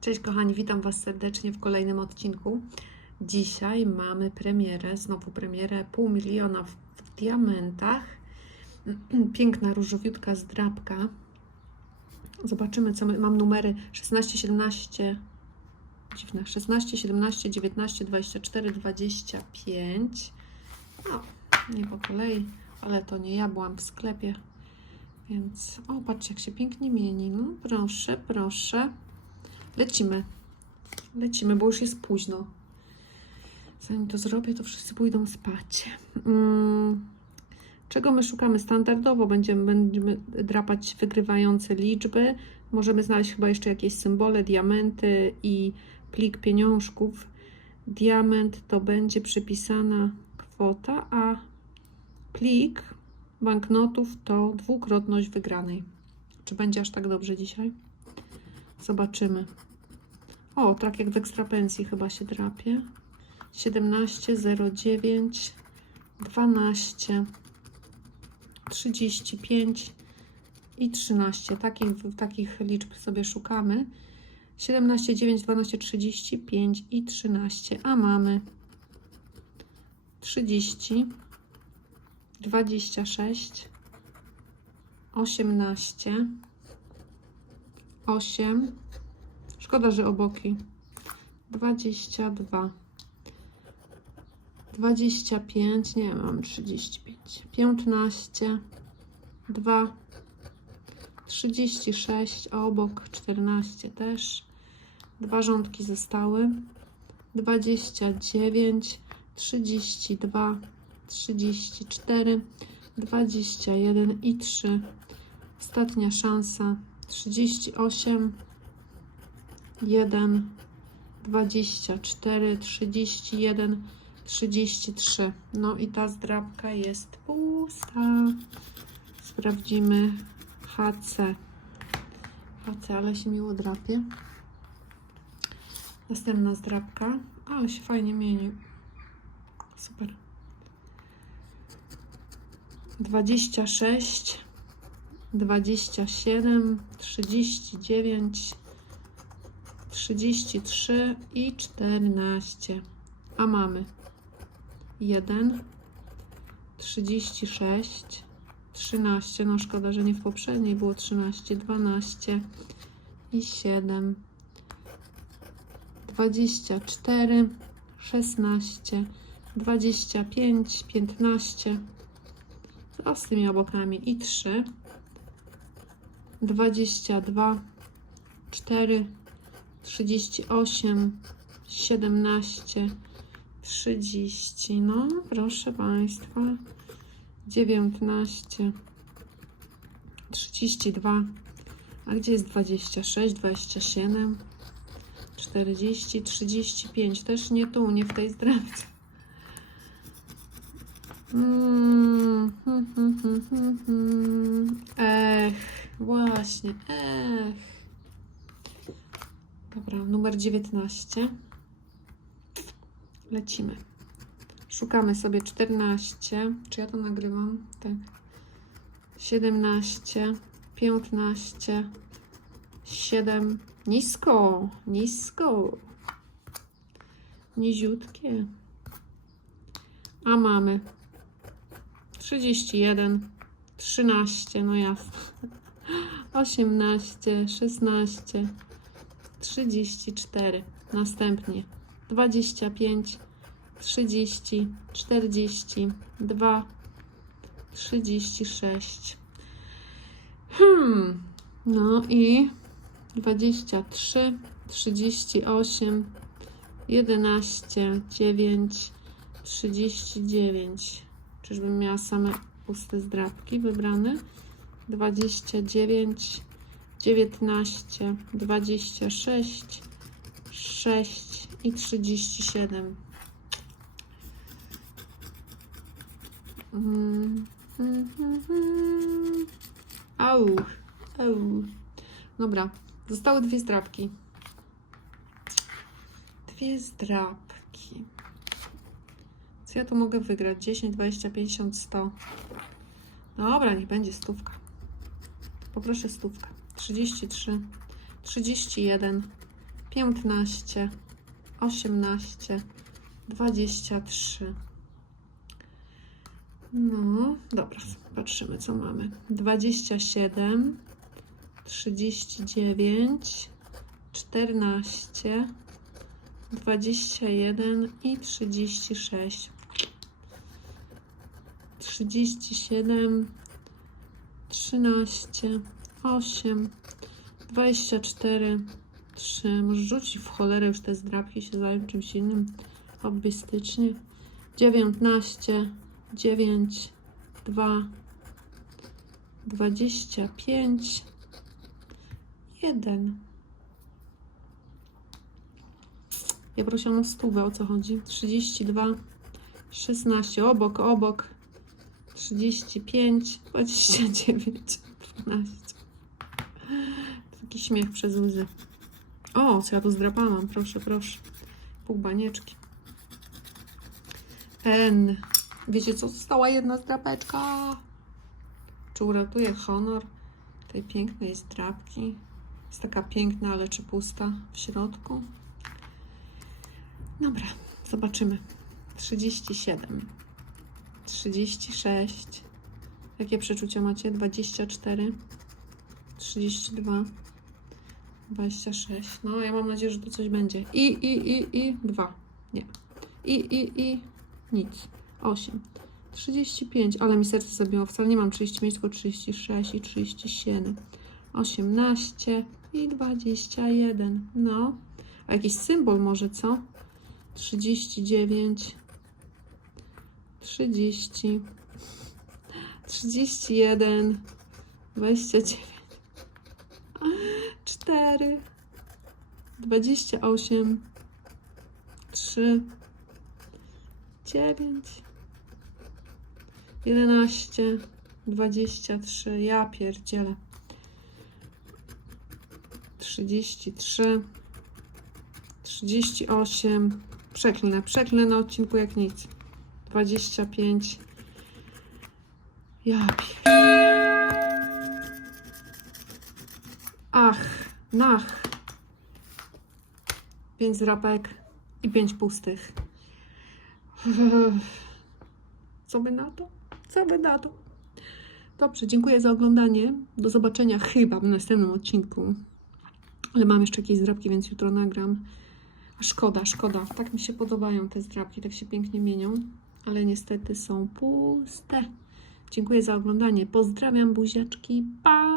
Cześć kochani, witam Was serdecznie w kolejnym odcinku. Dzisiaj mamy premierę, znowu premierę pół miliona w, diamentach. Piękna różowiutka zdrabka. Zobaczymy co my, mam numery 16, 17, dziwne, 16, 17, 19, 24, 25. No, nie po kolei, ale to nie ja byłam w sklepie. Więc, o patrzcie jak się pięknie mieni. No proszę, proszę. Lecimy. Lecimy, bo już jest późno. Zanim to zrobię, to wszyscy pójdą spać. Mm, czego my szukamy? Standardowo będziemy, będziemy drapać wygrywające liczby. Możemy znaleźć chyba jeszcze jakieś symbole, diamenty i plik pieniążków. Diament to będzie przypisana kwota, a plik banknotów to dwukrotność wygranej. Czy będzie aż tak dobrze dzisiaj? Zobaczymy. O, tak jak w ekstrapensji chyba się drapie. 17, 09, 12, 35 i 13. Takich, takich liczb sobie szukamy. 17, 9, 12, 35 i 13. A mamy 30, 26, 18, 8. Szkoda, że oboki. 22. 25. Nie, mam 35. 15. 2. 36. A obok 14 też. Dwa rządki zostały. 29. 32. 34. 21 i 3. Ostatnia szansa. 38, 1, 24, 31, 33. No i ta zdrabka jest pusta. Sprawdzimy HC. HC, ale się miło drapie. Następna zdrabka. Ale się fajnie mieni. Super. 26, 27, 39, 33 i 14. A mamy 1, 36, 13. No szkoda, że nie w poprzedniej było 13, 12 i 7, 24, 16, 25, 15. Co z tymi obokami? I 3. 22, 4, 38, 17, 30. No, proszę Państwa, 19, 32. A gdzie jest 26, 27, 40, 35? Też nie tu, nie w tej zdrabce. Mm, hmm, hmm, hmm. Ech. Właśnie, ech. Dobra, numer 19. Lecimy. Szukamy sobie 14. Czy ja to nagrywam? Tak. 17, 15, 7. Nisko, nisko. Niziutkie. A mamy 31, 13, no jasne. 18, 16, 34. Następnie 25, 30, 42, 36. Hmm. No i 23, 38, 11, 9, 39. Czyżbym miała same puste zdrabki wybrane? 29, 19, 26, 6 i 37. Mm. Au, au. Dobra, zostały dwie zdrabki. Dwie zdrabki. Co ja tu mogę wygrać? 10, 20, 50, 100. Dobra, niech będzie stówka. Poproszę stówkę. 33, 31, piętnaście, osiemnaście, dwadzieścia trzy. No, dobra, patrzymy co mamy. Dwadzieścia siedem, trzydzieści dziewięć, czternaście, dwadzieścia jeden i trzydzieści sześć. Trzydzieści siedem, trzynaście, osiem, dwadzieścia cztery, trzy. Może rzucić w cholerę już te zdrabki, się zająć czymś innym hobbystycznie. Dziewiętnaście, dziewięć, dwa, dwadzieścia pięć, jeden. Ja prosiłam o stówę, o co chodzi? 32, 16, obok, obok, 35, 29, 12. Taki śmiech przez łzy. O, co ja tu zdrapałam, proszę, proszę. Pół banieczki. N. Wiecie co? Została jedna zdrapeczka. Czy uratuje honor tej pięknej zdrapki? Jest taka piękna, ale czy pusta w środku? Dobra, zobaczymy. 37. 36. Jakie przeczucia macie? 24. 32. 26. No, ja mam nadzieję, że to coś będzie. I, i, i, i. 2. Nie. I, i, i. Nic. 8. 35. Ale mi serce zabiło. Wcale nie mam 35, tylko 36 i 37. 18 i 21. No. A jakiś symbol może, co? 39, 30, 31, 29, 4, 28, 3, 9, 11, 23. Ja pierdzielę. 33, 38. Przeklnę, przeklnę na odcinku jak nic. 25. Ja pier... Ach, nach. 5 zrapek i 5 pustych. Co by na to? Co by na to? Dobrze, dziękuję za oglądanie. Do zobaczenia chyba w następnym odcinku. Ale mam jeszcze jakieś zdrapki, więc jutro nagram. Szkoda, szkoda. Tak mi się podobają te zdrapki, tak się pięknie mienią, ale niestety są puste. Dziękuję za oglądanie. Pozdrawiam buziaczki. Pa!